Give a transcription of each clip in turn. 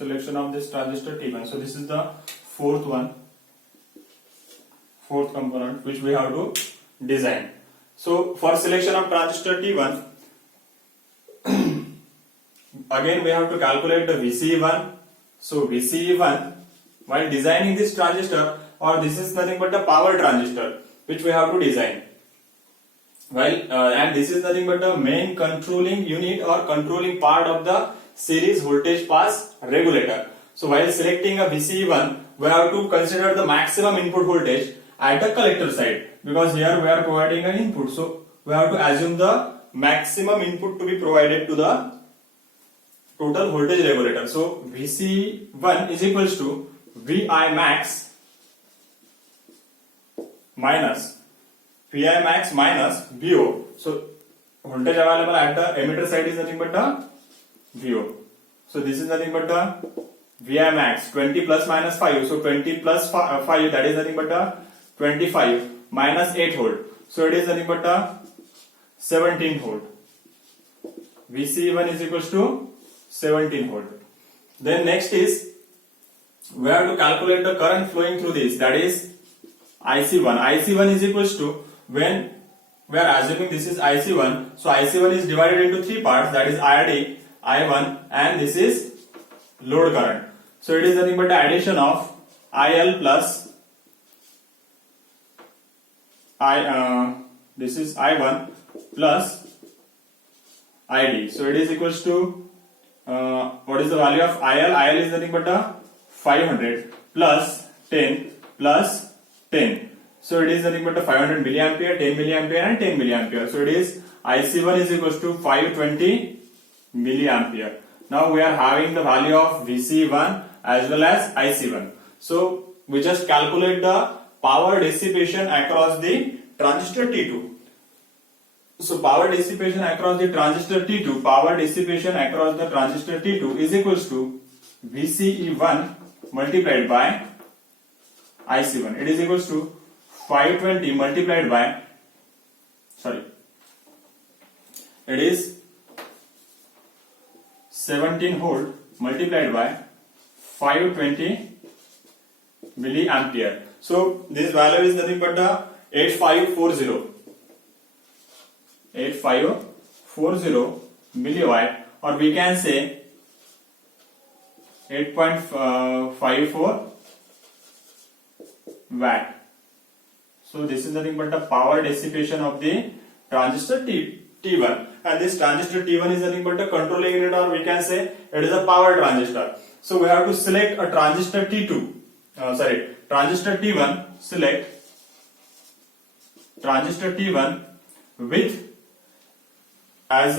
selection of this transistor T1. So this is the fourth component which we have to design. So for selection of transistor T1, again we have to calculate the VCE1. So VCE1, while designing this transistor, or this is nothing but the power transistor which we have to design. And this is nothing but the main controlling unit or controlling part of the series voltage pass regulator. So while selecting a VCE1, we have to consider the maximum input voltage at the collector side, because here we are providing an input. So we have to assume the maximum input to be provided to the total voltage regulator. So VCE1 is equals to Vi max minus VO. So voltage available at the emitter side is nothing but the VO. So this is nothing but the Vi max, 20 plus minus 5. So 20 plus 5, that is nothing but the 25 minus 8 volt. So it is nothing but the 17 volt. VCE1 is equals to 17 volt. Then next is we have to calculate the current flowing through this, that is IC1. IC1 is equals to, when we are assuming this is IC1, so IC1 is divided into three parts, that is IRD, I1, and this is load current. So it is nothing but the addition of IL plus this is I1 plus ID. So it is equals to what is the value of IL? IL is nothing but the 500 plus 10 plus 10. So it is nothing but the 500 milliampere, 10 milliampere and 10 milliampere. So it is IC1 is equals to 520 milliampere. Now we are having the value of VC1 as well as IC1. So we just calculate the power dissipation across the transistor T2. So power dissipation across the transistor T2, is equals to VCE1 multiplied by IC1. It is equals to 520 multiplied by, it is 17 volt multiplied by 520 milliampere. So this value is nothing but the 8540 milliwatt, or we can say 8.54 watt. So this is nothing but the power dissipation of the transistor T1, and this transistor T1 is nothing but the controlling unit, or we can say it is a power transistor. So we have to select a transistor transistor T1, select transistor T1 with, as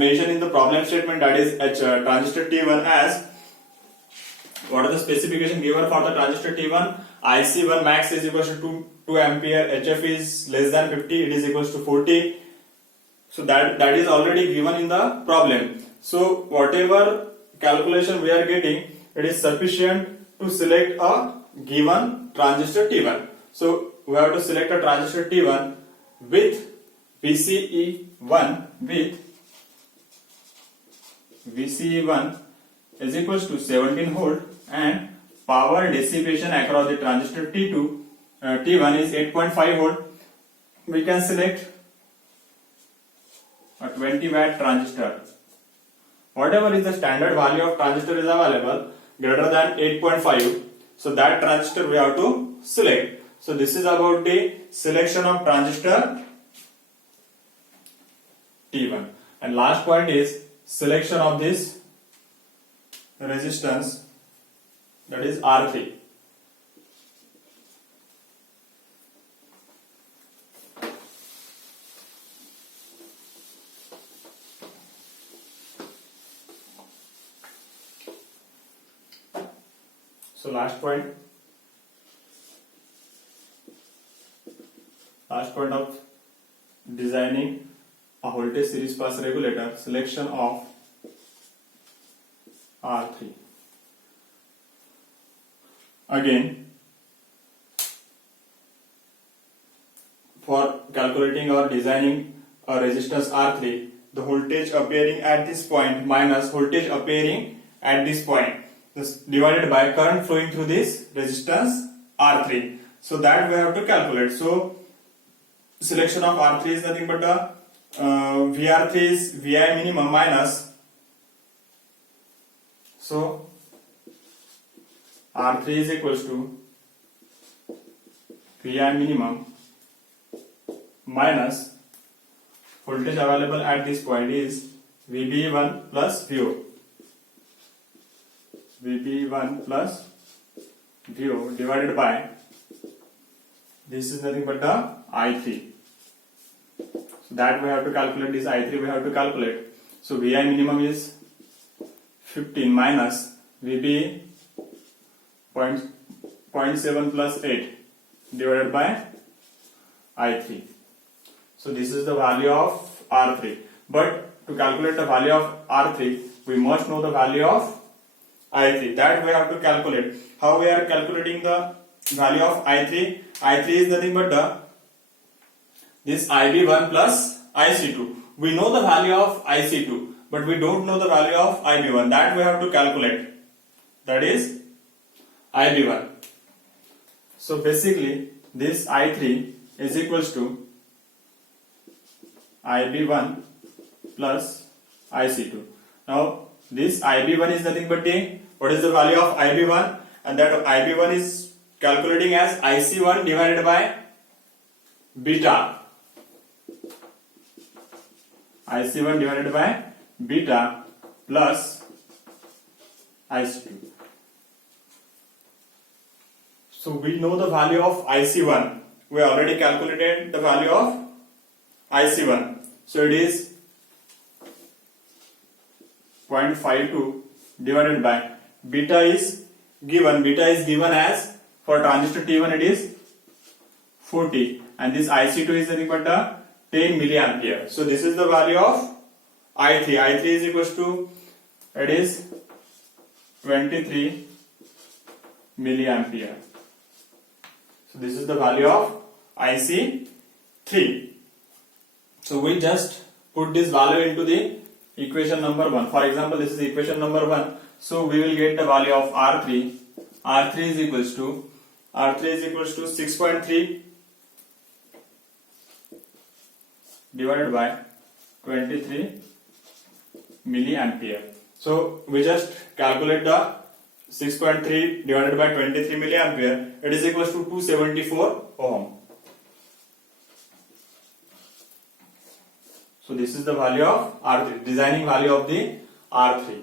mentioned in the problem statement, that is transistor T1 as, what are the specification given for the transistor T1? IC1 max is equals to 2 ampere, HF is less than 50, it is equals to 40. So that is already given in the problem. So whatever calculation we are getting, it is sufficient to select a given transistor T1. So we have to select a transistor T1 with VCE1 is equals to 17 volt, and power dissipation across the transistor T1 is 8.5 volt. We can select a 20 watt transistor. Whatever is the standard value of transistor is available greater than 8.5, so that transistor we have to select. So this is about the selection of transistor T1. And last point is selection of this resistance, that is R3. So last point of designing a voltage series pass regulator, selection of R3. Again, for calculating or designing a resistance R3, the voltage appearing at this point minus voltage appearing at this point. This divided by current flowing through this resistance R3. So that we have to calculate. So selection of R3 is nothing but a VR3 is VI minimum minus. So R3 is equals to VI minimum minus voltage available at this point is VB1 plus VO. VB1 plus VO divided by, this is nothing but the I3. So that we have to calculate, this I3 we have to calculate. So VI minimum is 15 minus VB 0.7 plus 8 divided by I3. So this is the value of R3. But to calculate the value of R3, we must know the value of I3. That we have to calculate. How we are calculating the value of I3? I3 is nothing but this IB1 plus IC2. We know the value of IC2, but we don't know the value of IB1. That we have to calculate. That is IB1. So basically, this I3 is equals to IB1 plus IC2. Now, this IB1 is nothing but what is the value of IB1? And that IB1 is calculating as IC1 divided by beta. IC1 divided by beta plus IC2. So we know the value of IC1. We already calculated the value of IC1. So it is 0.52 divided by beta is given as, for transistor T1 it is 40, and this IC2 is nothing but 10 milliampere. So this is the value of I3. I3 is equals to, it is 23 milliampere. So this is the value of IC3. So we just put this value into the equation number 1. For example, this is equation number 1. So we will get the value of R3. R3 is equals to 6.3 divided by 23 milliampere. So we just calculate the 6.3 divided by 23 milliampere. It is equals to 274 ohm. So this is the value of R3, designing value of the R3.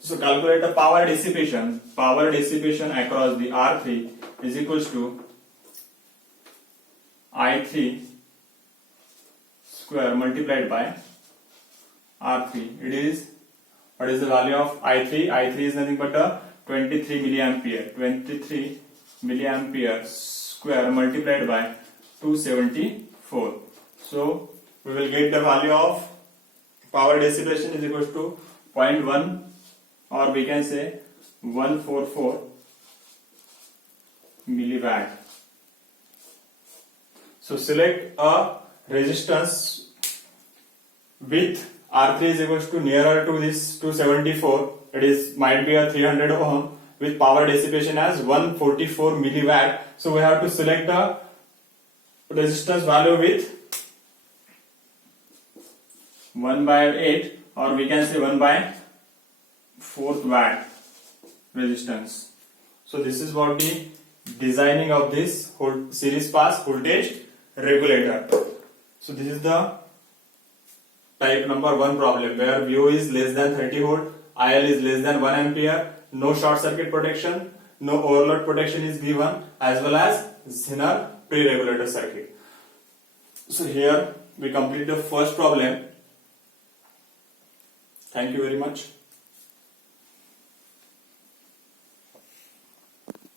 So calculate the power dissipation. Power dissipation across the R3 is equals to I3 square multiplied by R3. It is, what is the value of I3? I3 is nothing but 23 milliampere. 23 milliampere square multiplied by 274. So we will get the value of power dissipation is equals to 0.1, or we can say 144 milliwatt. So select a resistance with R3 is equals to nearer to this 274. It is might be a 300 ohm with power dissipation as 144 milliwatt. So we have to select the resistance value with 1 by 8, or we can say 1 by 4th watt resistance. So this is what the designing of this series pass voltage regulator. So this is the type number 1 problem where VO is less than 30 volt, IL is less than 1 ampere, no short circuit protection, no overload protection is given, as well as Zener pre-regulator circuit. So here we complete the first problem. Thank you very much.